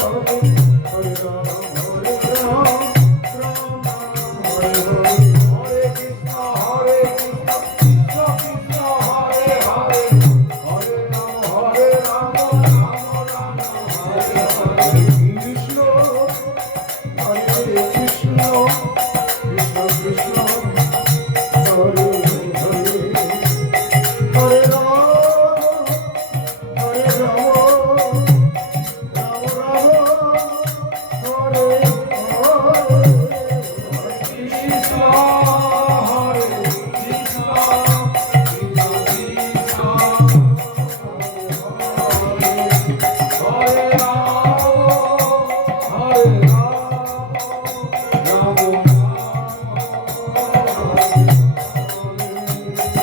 করব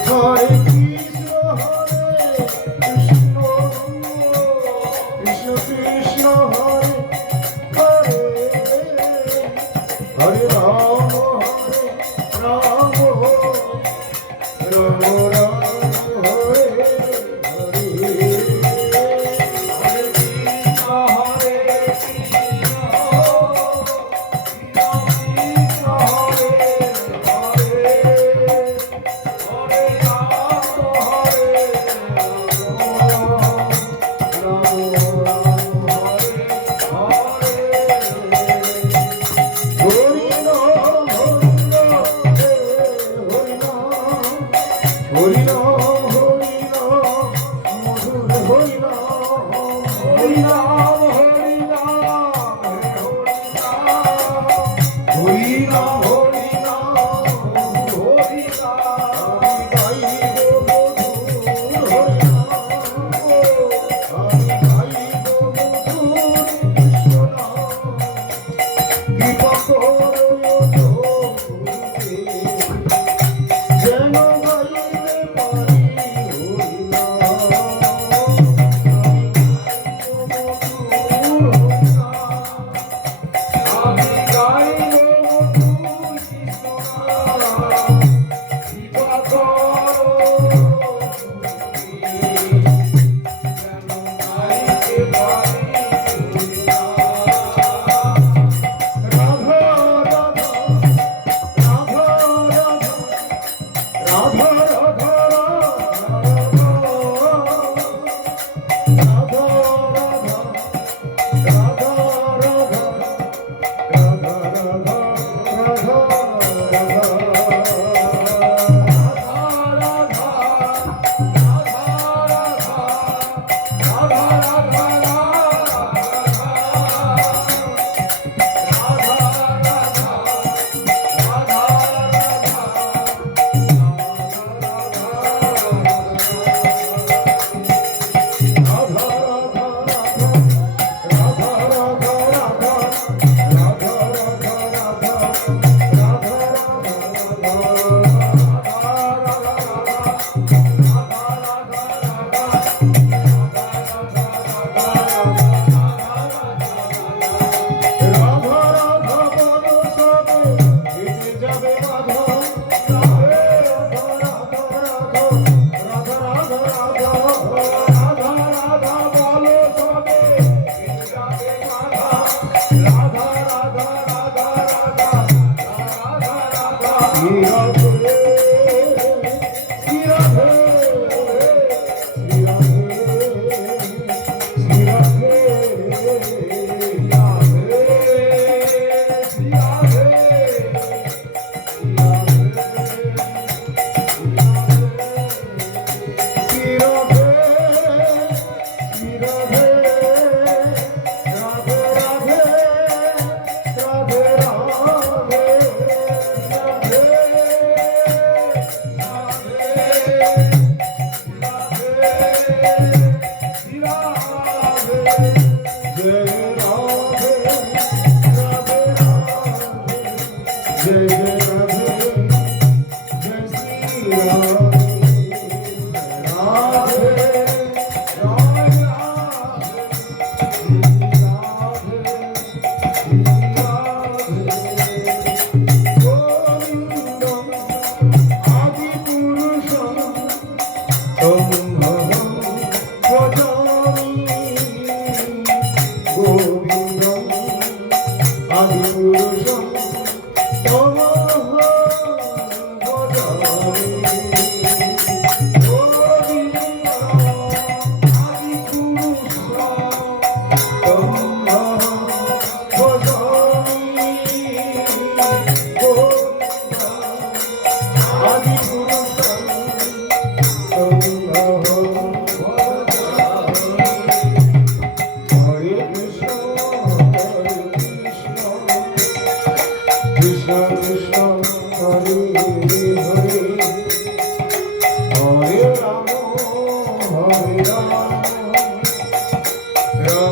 করে Thank you.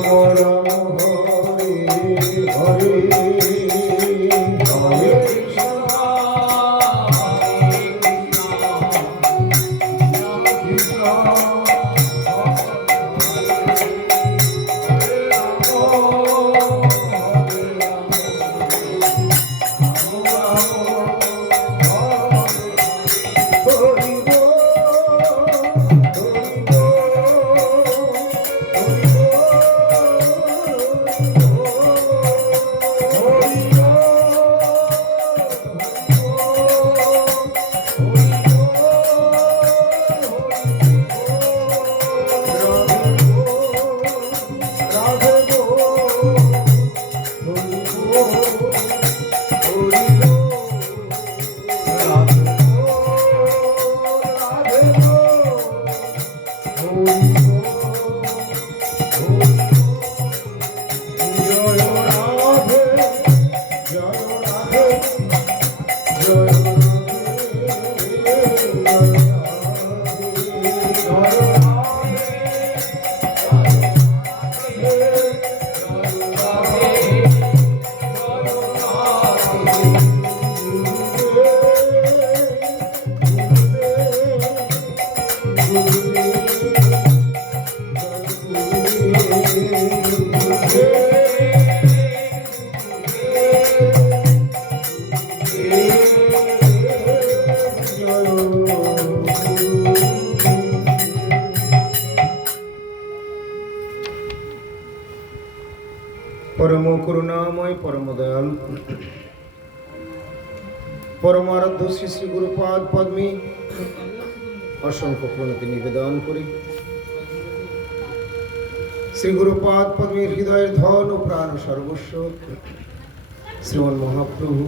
Ram পরম করুণাময়, পরম দয়াল। পরমারাধ্য শ্রী শ্রী গুরুপাদ পদ্মী, অসংখ্য প্রণতি নিবেদন করি। শ্রী গুরুপাদ পদ্মীর হৃদয়ের ধন ও প্রাণ সর্বস্ব। শ্রীমন মহাপ্রভু,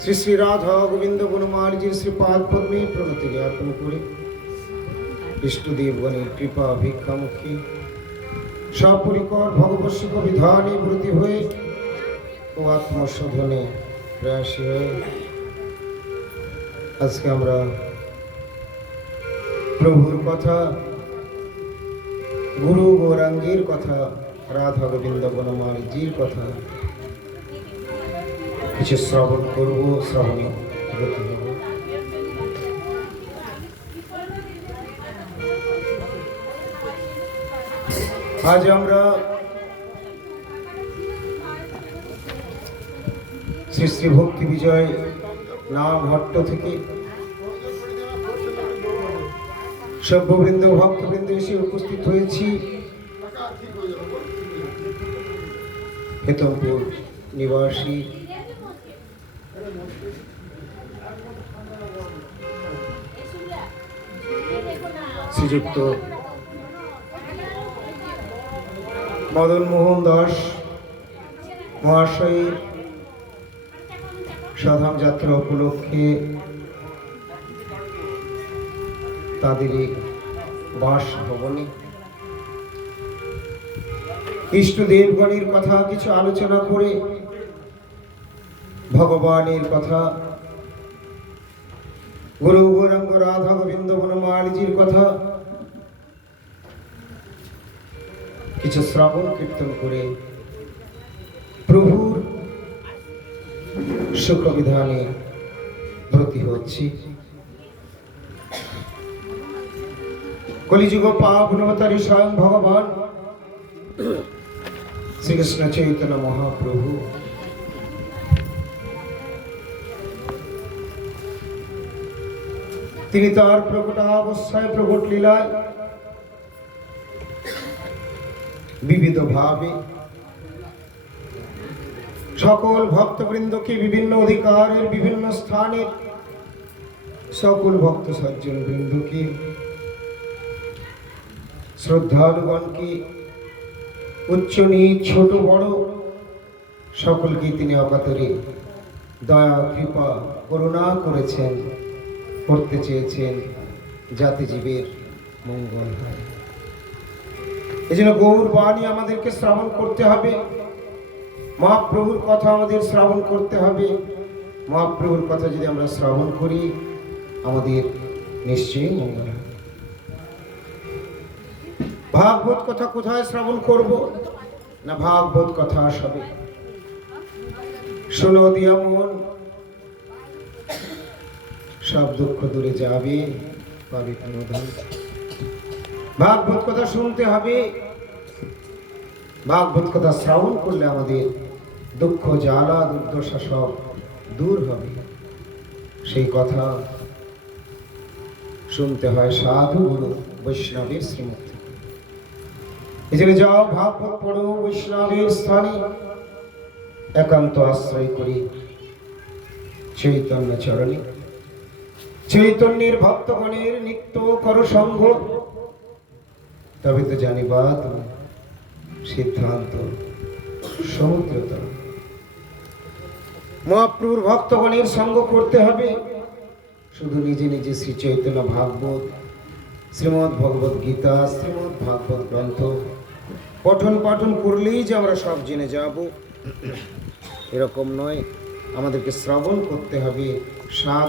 শ্রী শ্রী রাধা গোবিন্দ বনমালীজির শ্রীপাদ পদ্মী প্রণতি জ্ঞাপন করি। ইষ্টদেবগণের কৃপা ভিক্ষামুখী। সপরিকর ভগবৎসিক বিধানে ব্রতী হয়ে ও আত্মশোধনে প্রয়াসী হয়ে আজকে আমরা প্রভুর কথা, গুরু গৌরাঙ্গীর কথা, রাধা গোবিন্দ বনমালীজির কথা কিছু শ্রবণ করব, শ্রবণে ব্রতী হব। আজ আমরা শ্রী শ্রী ভক্তি বিজয় নাম ভট্ট থেকে সভ্যবৃন্দ ভক্তবৃন্দ এসে উপস্থিত হয়েছি। হেতমপুর নিবাসী। শ্রীযুক্ত মদন মোহন দাস মহাশয়ের সাধারণ যাত্রা উপলক্ষে তাদের এই বাসভবনে। ইষ্টদেবগণের কথা কিছু আলোচনা করে, ভগবানের কথা, গুরু গৌরাঙ্গ রাধা গোবিন্দ বনমালীজির কথা কিছু শ্রাবণ কীর্তন করে প্রভুর সুখ বিধানে ব্রতী হচ্ছি। কলিযুগ পাপ স্বয়ং ভগবান। শ্রীকৃষ্ণ চৈতন্য মহাপ্রভু। তিনি তার প্রকটাবস্থায় প্রকট লীলায় বিবিধ ভাবে সকল ভক্তবৃন্দকে বিভিন্ন অধিকারের বিভিন্ন স্থানের সকল ভক্ত সজ্জন বৃন্দকে শ্রদ্ধালুগণকে, উচ্চ নিচ, ছোট, বড় সকলকে তিনি অকাতরে দয়া, কৃপা, করুণা করেছেন, করতে চেয়েছেন জাতি জীবের মঙ্গল হয়। এই জন্য গৌর বাণী আমাদেরকে শ্রাবণ করতে হবে। মহাপ্রভুর কথা আমাদের শ্রাবণ করতে হবে। মহাপ্রভুর কথা যদি আমরা শ্রাবণ করি, আমাদের নিশ্চয়ই মঙ্গল ভাগবত কথা কোথায় শ্রবণ করব? না, ভাগবত কথা সবে। শোনো দিয়া মন, সব দুঃখ দূরে যাবে, পাবে কোনো প্রণোদন ভাগবত কথা শুনতে হবে। ভাগবত কথা শ্রবণ করলে আমাদের দুঃখ, জ্বালা, দুর্দশা সব দূর হবে। সেই কথা শুনতে হয় সাধু গুরু বৈষ্ণবের শ্রীমুখ থেকে। এই জন্য যাও, ভাগবত পড়ো, বৈষ্ণবের স্থানে একান্ত আশ্রয় করি চৈতন্য চরণে। চৈতন্যের ভক্তগণের নিত্য কর সঙ্গ। তবে তো জানিবা তুমি সিদ্ধান্ত সমুদ্রতর। মহাপ্রভুর ভক্তগণের সঙ্গ করতে হবে। শুধু নিজে নিজে শ্রী চৈতন্য ভাগবত শ্রীমৎ ভগবত গীতা শ্রীমৎ ভাগবত গ্রন্থ পঠন পাঠন করলেই যে আমরা সব জেনে যাব। এরকম নয়, আমাদেরকে শ্রবণ করতে হবে সাধ